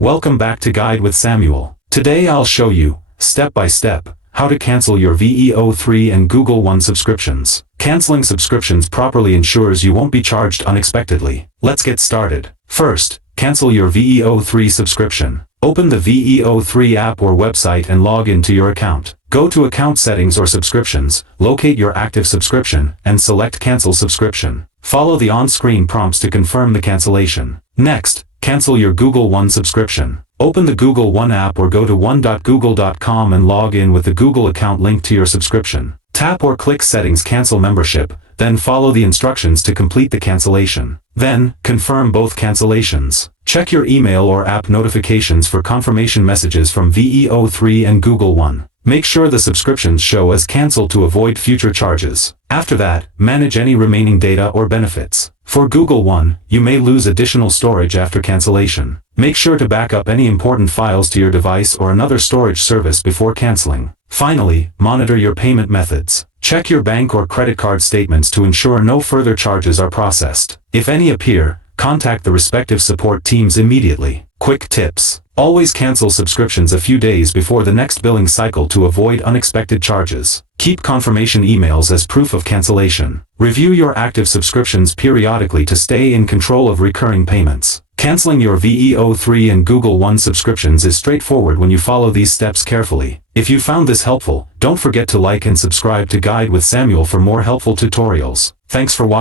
Welcome back to Guide with Samuel. Today I'll show you, step by step, how to cancel your VEO3 and Google One subscriptions. Canceling subscriptions properly ensures you won't be charged unexpectedly. Let's get started. First, cancel your VEO3 subscription. Open the VEO3 app or website and log into your account. Go to Account Settings or Subscriptions, locate your active subscription, and select Cancel Subscription. Follow the on-screen prompts to confirm the cancellation. Next, cancel your Google One subscription. Open the Google One app or go to one.google.com and log in with the Google account linked to your subscription. Tap or click Settings Cancel Membership, then follow the instructions to complete the cancellation. Then, confirm both cancellations. Check your email or app notifications for confirmation messages from VEO3 and Google One. Make sure the subscriptions show as canceled to avoid future charges. After that, manage any remaining data or benefits. For Google One, you may lose additional storage after cancellation. Make sure to back up any important files to your device or another storage service before canceling. Finally, monitor your payment methods. Check your bank or credit card statements to ensure no further charges are processed. If any appear, contact the respective support teams immediately. Quick tips. Always cancel subscriptions a few days before the next billing cycle to avoid unexpected charges. Keep confirmation emails as proof of cancellation. Review your active subscriptions periodically to stay in control of recurring payments. Canceling your VEO3 and Google One subscriptions is straightforward when you follow these steps carefully. If you found this helpful, don't forget to like and subscribe to Guide with Samuel for more helpful tutorials. Thanks for watching.